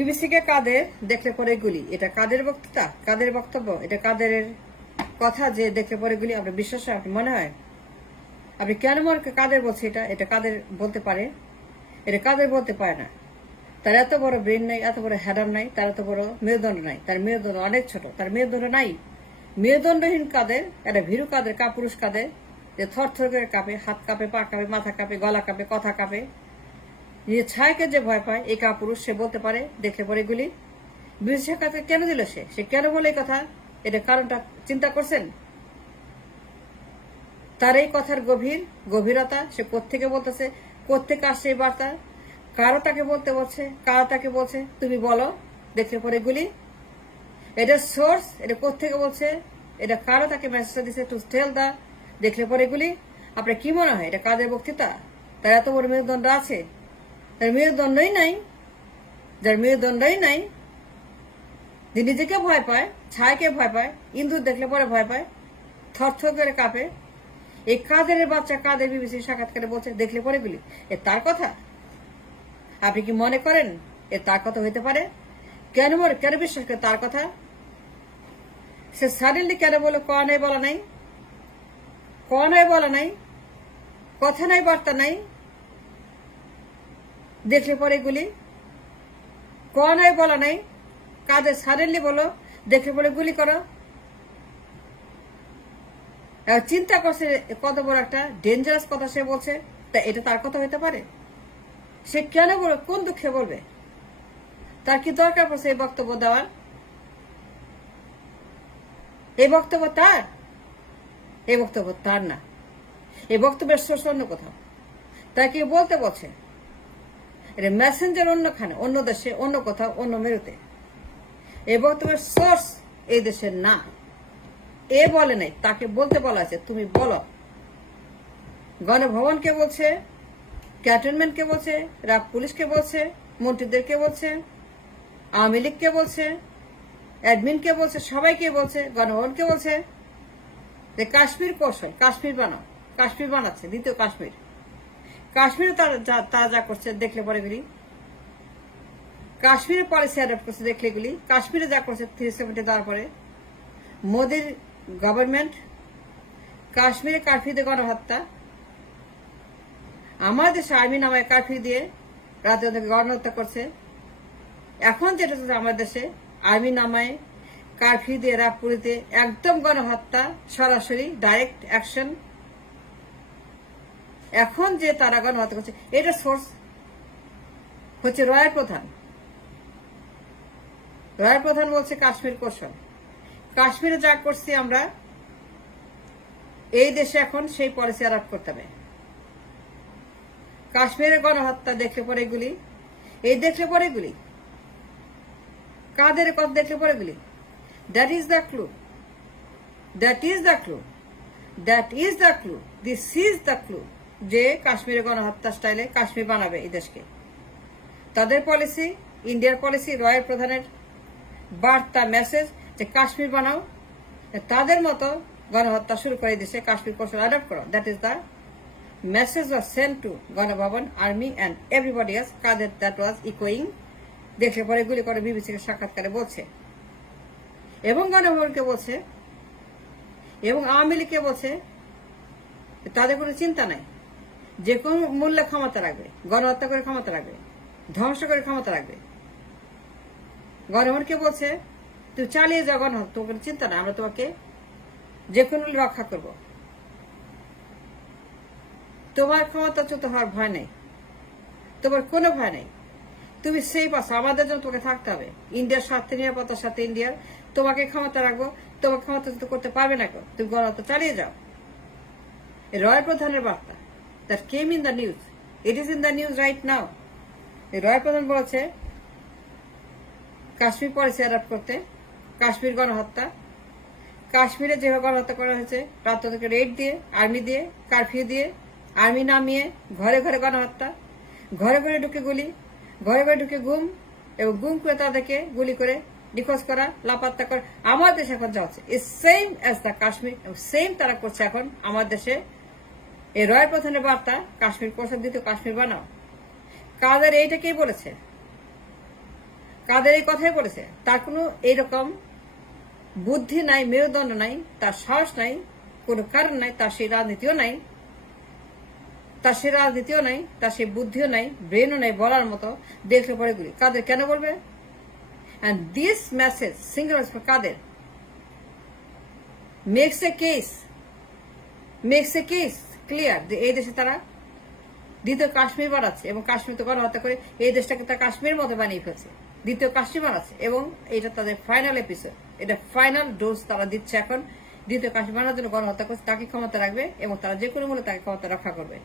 BBC কে কাদের দেখলে পরে গুলি, এটা কাদের বক্তৃতা, কাদের বক্তব্য, এটা কাদের কথা যে দেখলে পরে গুলি আপনার বিশ্বাস হয়, আপনার মনে হয়? আপনি কেন মনে কাদের বলছে? এটা কাদের বলতে পারে? এটা কাদের বলতে পারে না। তার এত বড় ব্রেন নাই, এত বড় হ্যাডাম নাই, তার এত বড় মেরুদণ্ড নাই, তার মেরুদণ্ড অনেক ছোট, তার মেরুদণ্ড নাই। মেরুদণ্ডহীন কাদের, একটা ভীরু কাদের, কাপুরুষ কাদের, যে থর থর করে কাঁপে, হাত কাঁপে, পা কাঁপে, মাথা কাঁপে, গলা কাঁপে, কথা কাঁপে, নিজের ছায়াকে যে ভয় পায়, এই কাপুরুষ সে বলতে পারে দেখলে পরে এগুলি। বিবিসি সাক্ষাৎকার কেন দিল সে কেন বলে এই কথা? এটা কারণটা চিন্তা করছেন? তার এই কথার গভীরতা, সে কোত্থেকে বলতেছে, কোত্থেকে আসছে এই বার্তা, কারো তাকে বলতে বলছে, কারো তাকে বলছে তুমি বলো দেখলে পরে এগুলি। এটা সোর্স, এটা কোত্থেকে বলছে, এটা কারো তাকে মেসেজ দিচ্ছে টু টেল দা দেখলে পরে এগুলি। আপনার কি মনে হয় এটা কাদের বক্তৃতা? তার এত বড় মেরুদণ্ড আছে? তার মেরুদণ্ডই নাই। যার মেরুদণ্ডই নাই, যে নিজেকে ভয় পায়, ছায়াকে ভয় পায়, ইন্দুর দেখলে পরে ভয় পায়, থর থর করে কাঁপে, এই কাদের বাচ্চা কাদের বিবিসি সাক্ষাৎকারে বলছে দেখলে পরে গুলি। এ তার কথা? আপনি কি মনে করেন এ তার কথা হইতে পারে? কেন বিশ্বাস করে তার কথা? সে সাডেনলি কেন বলে ক নাই বলা নাই, ক নাই বলা নাই, কথা নাই, বার্তা নাই, দেখলে পরে গুলি, ক নাই বলা নাই, কাদের সাডেনলি বলো দেখলে পরে গুলি করো। চিন্তা করছে কত বড় একটা ডেঞ্জারাস কথা সে বলছে, তা এটা তার কথা হইতে পারে? সে কেন বলবে, কোন দুঃখে বলবে? তার কি দরকার পড়ছে এই বক্তব্য দেওয়ার? এই বক্তব্য তার? এই বক্তব্য তার না, এই বক্তব্যের সোর্স অন্য কোথাও। তাই কি বলতে বলছে এটা মেসেঞ্জার অন্যখানে, অন্য দেশে, অন্য কোথাও, অন্য মেরুতে। এই বক্তব্যের সোর্স এই দেশের না। এ বলে নাই, তাকে বলতে বলা আছে তুমি বলো। গণভবনকে বলছে, ক্যান্টনমেন্টকে বলছে, র্যাব পুলিশকে বলছে, মন্ত্রীদেরকে বলছে, আওয়ামী লীগকে বলছে, অ্যাডমিনকে বলছে, সবাইকে বলছে, গণভবনকে বলছে যে কাশ্মীর কৌশল, কাশ্মীর বানাও, কাশ্মীর বানাচ্ছে, দ্বিতীয় কাশ্মীর। কাশ্মীরে তারা যা করছে দেখলে পরে গুলি, কাশ্মীরের পলিসি অ্যাডপ্ট করছে দেখলে গুলি, কাশ্মীরে যা করছে 370 দেওয়ার পরে মোদির গভর্নমেন্ট, কাশ্মীরে কারফিউ দিয়ে গণহত্যা, আমার দেশে আর্মি নামায় কারফিউ দিয়ে রাতে গণহত্যা করছে। এখন যেটা হচ্ছে আমার দেশে আর্মি নামায় কারফিউ দিয়ে রাতপুরিতে একদম গণহত্যা, সরাসরি ডাইরেক্ট অ্যাকশন। এখন যে তারা গণহত্যা করছে এটা সোর্স হচ্ছে রয়ের প্রধান। রয়ের প্রধান বলছে কাশ্মীর কৌশল। কাশ্মীরে যা করছি আমরা, এই দেশে এখন সেই পলিসি অ্যাডপ্ট করতে হবে। কাশ্মীরের গণহত্যা দেখলে পরে গুলি, এই দেখলে পরে গুলি, কাদের কথা দেখলে পরে গুলি। That is the clue, that is the clue, that is the clue, this is the clue যে কাশ্মীরের গণহত্যা স্টাইলে কাশ্মীর বানাবে এই দেশকে। তাদের পলিসি, ইন্ডিয়ার পলিসি, রয়ের প্রধানের বার্তা, মেসেজ যে কাশ্মীর বানাও, তাদের মতো গণহত্যা শুরু করে দিচ্ছে, কাশ্মীর কৌশল অ্যাডপ্ট করো। That is the message was sent to Ganabhaban, army and everybody else. Quader that was ইকোয়িং দেখলে পরে গুলি করে বিবিসিকে সাক্ষাৎকারে বলছে, এবং গণভবনকে বলছে, এবং আওয়ামী লীগকে বলছে তাদের কোনো চিন্তা নাই, যে কোনো মূল্যে ক্ষমতা রাখবে, গণহত্যা করে ক্ষমতা রাখবে, ধ্বংস করে ক্ষমতা রাখবে। গণভবনকে বলছে তুমি চালিয়ে যাও গণহত্যা, তোমার কোনো চিন্তা নাই, আমরা তোমাকে যে কোনো রক্ষা করব, তোমার ক্ষমতাচ্যুত হওয়ার ভয় নেই, তোমার কোনো ভয় নেই, তুমি সেই পাশে আমাদের জন্য তোমাকে থাকতে হবে, ইন্ডিয়ার স্বার্থে, নিরাপত্তার সাথে ইন্ডিয়ার, তোমাকে ক্ষমতা রাখবো, তোমার ক্ষমতাচ্যুত করতে পারবে না, তুমি গণহত্যা চালিয়ে যাও। রয় প্রধানের বার্তা, that came in the news, it is in the news right now. রয় প্রধান বলেছে কাশ্মীর পলিসি অ্যাডপ্ট করতে, কাশ্মীর গণহত্যা, কাশ্মীরে যেভাবে গণহত্যা করা হয়েছে, রাত থেকে রেড দিয়ে, আর্মি দিয়ে, কারফিউ দিয়ে, আর্মি নামিয়ে ঘরে ঘরে গণহত্যা, ঘরে ঘরে ঢুকে গুলি, ঘরে ঘরে ঢুকে গুম, এবং গুম করে তাদেরকে গুলি করে নিখোঁজ করা, লাপাত্তা করা। আমার দেশে এখন যা হচ্ছে is same as the Kashmir, same তারা করছে এখন আমার দেশে। এই রয়ের প্রধানের বার্তা কাশ্মীর কৌশল, দ্বিতীয় কাশ্মীর বানাও। কাদের এইটাকেই বলেছে, কাদের এই কথাই বলেছে? তার কোনো এইরকম বুদ্ধি নাই, মেরুদণ্ড নাই, তার সাহস নাই, কোনো কারণ নাই, তার সেই রাজনীতিও নাই, তার সেই বুদ্ধিও নাই, ব্রেনও নাই বলার মতো। দেখলে পরে গুলি কাদের কেন বলবে? And this message, single for Quader, makes a case clear যে এই দেশে তারা দ্বিতীয় কাশ্মীর বানাচ্ছে এবং কাশ্মীর তো গণহত্যা করে এই দেশটাকে তারা কাশ্মীর মতো বানিয়ে ফেলছে, দ্বিতীয় কাশ্মীর বানাচ্ছে এবং এটা তাদের ফাইনাল এপিসোড, এটা ফাইনাল ডোজ তারা দিচ্ছে এখন। দ্বিতীয় কাশ্মীর বানানোর জন্য গণহত্যা করছে, তাকে ক্ষমতা রাখবে এবং তারা যে কোনো মূল্যে তাকে ক্ষমতা রক্ষা করবে।